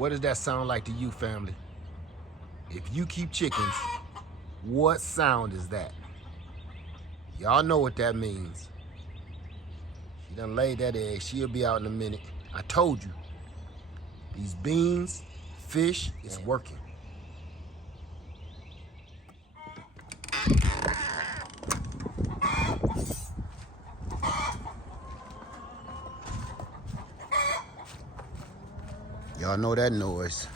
What does that sound like to you, family? If you keep chickens, what sound is that? Y'all know what that means. She done laid that egg. She'll be out in a minute. I told you. These beans, fish, is working. Y'all know that noise.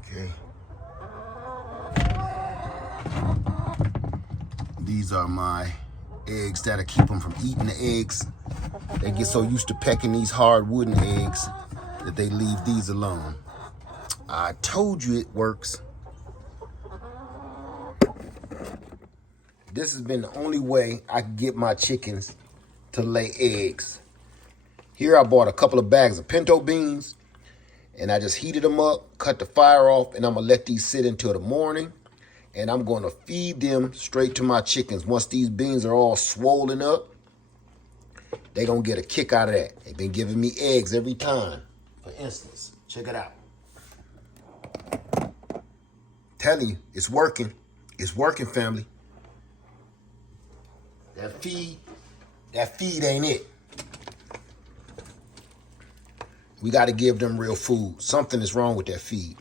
Okay. These are my eggs that'll keep them from eating the eggs. They get so used to pecking these hard wooden eggs that they leave these alone. I told you it works. This has been the only way I can get my chickens to lay eggs. Here I bought a couple of bags of pinto beans and I just heated them up, cut the fire off, and I'm gonna let these sit until the morning. And I'm gonna feed them straight to my chickens. Once these beans are all swollen up, they're gonna get a kick out of that. They've been giving me eggs every time. For instance, check it out. Telling you, it's working. It's working, family. That feed ain't it. We got to give them real food. Something is wrong with that feed.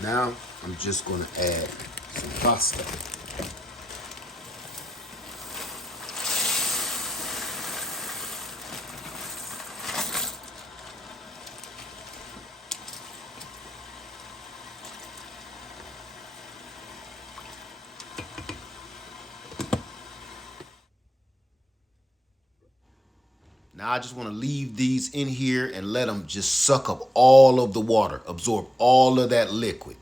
Now, I'm just going to add some pasta. Now I just want to leave these in here and let them just suck up all of the water, absorb all of that liquid.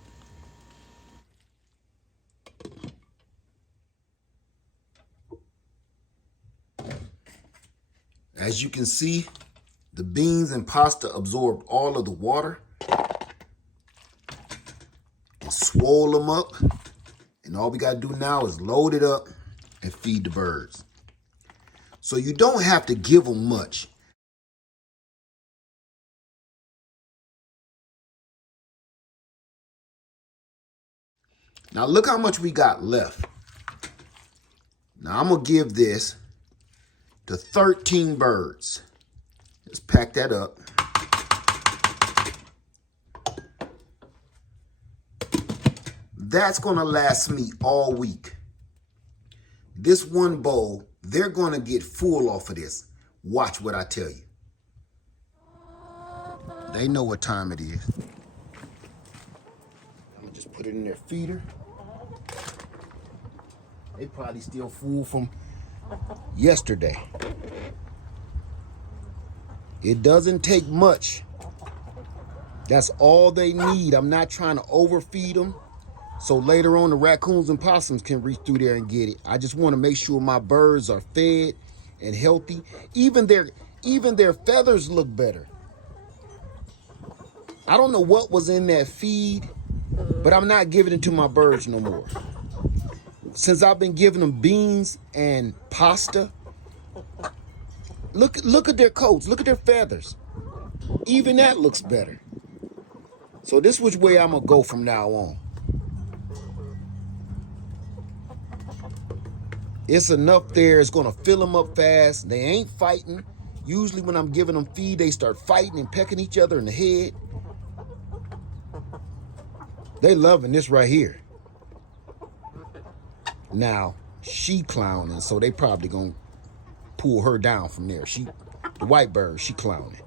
As you can see, the beans and pasta absorbed all of the water and swole them up. And all we got to do now is load it up and feed the birds. So you don't have to give them much. Now look how much we got left. Now I'm going to give this to 13 birds. Let's pack that up. That's going to last me all week. This one bowl, they're going to get full off of this. Watch what I tell you. They know what time it is. I'm going to just put it in their feeder. They probably still full from yesterday. It doesn't take much. That's all they need. I'm not trying to overfeed them, so later on the raccoons and possums can reach through there and get it. I just want to make sure my birds are fed and healthy. Even their feathers look better. I don't know what was in that feed, but I'm not giving it to my birds no more. Since I've been giving them beans and pasta, look at their coats, look at their feathers. Even that looks better. So this is which way I'm gonna go from now on. It's enough there, it's gonna fill them up fast. They ain't fighting. Usually when I'm giving them feed, they start fighting and pecking each other in the head. They loving this right here. Now, she clowning, so they probably gonna pull her down from there. The white bird, she clowning.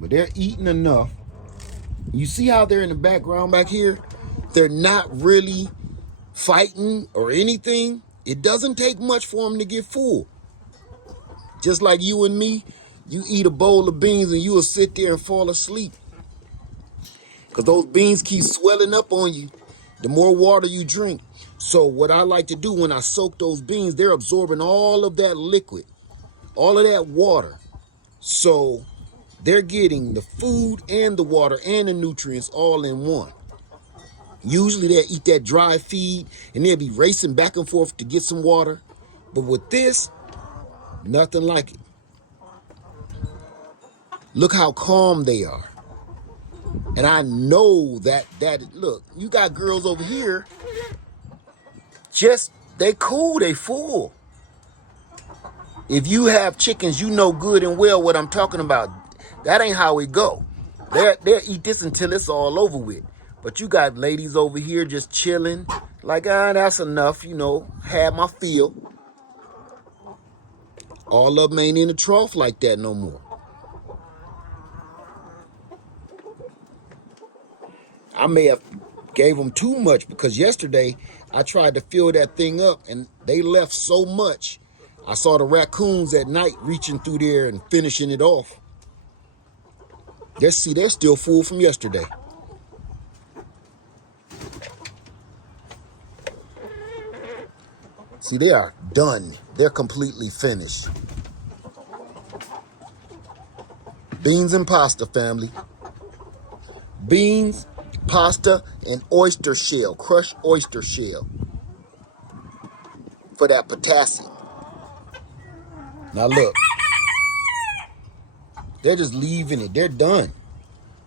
But they're eating enough. You see how they're in the background back here? They're not really fighting or anything. It doesn't take much for them to get full. Just like you and me, you eat a bowl of beans and you will sit there and fall asleep. Because those beans keep swelling up on you the more water you drink. So what I like to do when I soak those beans, they're absorbing all of that liquid, all of that water. So they're getting the food and the water and the nutrients all in one. Usually they'll eat that dry feed and they'll be racing back and forth to get some water. But with this, nothing like it. Look how calm they are. And I know that, look, you got girls over here, they cool, they full. If you have chickens, you know good and well what I'm talking about. That ain't how it go. They'll eat this until it's all over with. But you got ladies over here just chilling, like, that's enough, had my fill. All of them ain't in the trough like that no more. I may have gave them too much because yesterday I tried to fill that thing up and they left so much. I saw the raccoons at night reaching through there and finishing it off. They're still full from yesterday. See, they are done. They're completely finished. Beans and pasta, family. Beans, pasta, and oyster shell, crushed oyster shell for that potassium. Now look, they're just leaving it. They're done.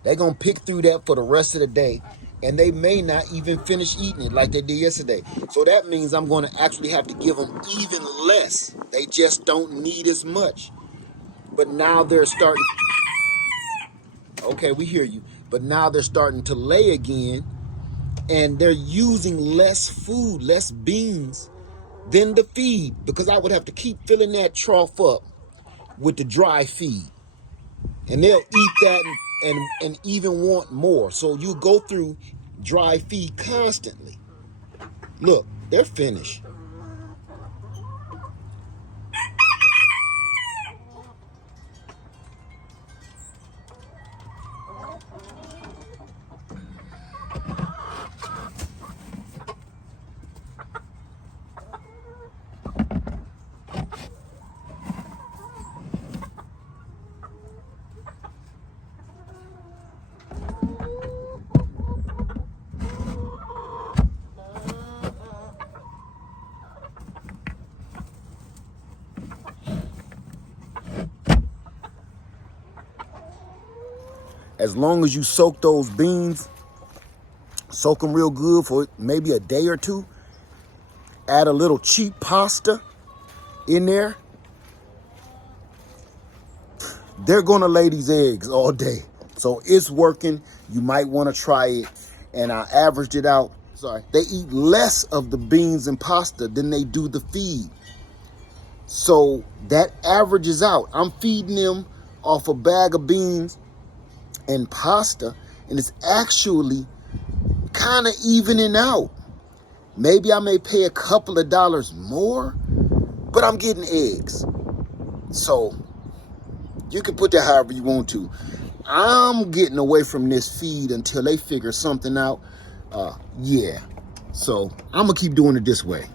They're going to pick through that for the rest of the day, and they may not even finish eating it like they did yesterday. So that means I'm going to actually have to give them even less. They just don't need as much. But now they're starting. Okay, we hear you. But now they're starting to lay again, and they're using less food, less beans than the feed, because I would have to keep filling that trough up with the dry feed. And they'll eat that and even want more. So you go through dry feed constantly. Look, they're finished. As long as you soak those beans, soak them real good for maybe a day or two, add a little cheap pasta in there, they're going to lay these eggs all day. So it's working. You might want to try it. And I averaged it out. Sorry. They eat less of the beans and pasta than they do the feed. So that averages out. I'm feeding them off a bag of beans and pasta, and it's actually kind of evening out. Maybe I may pay a couple of dollars more, but I'm getting eggs. So you can put that however you want to. I'm getting away from this feed until they figure something out. Yeah. So I'm going to keep doing it this way.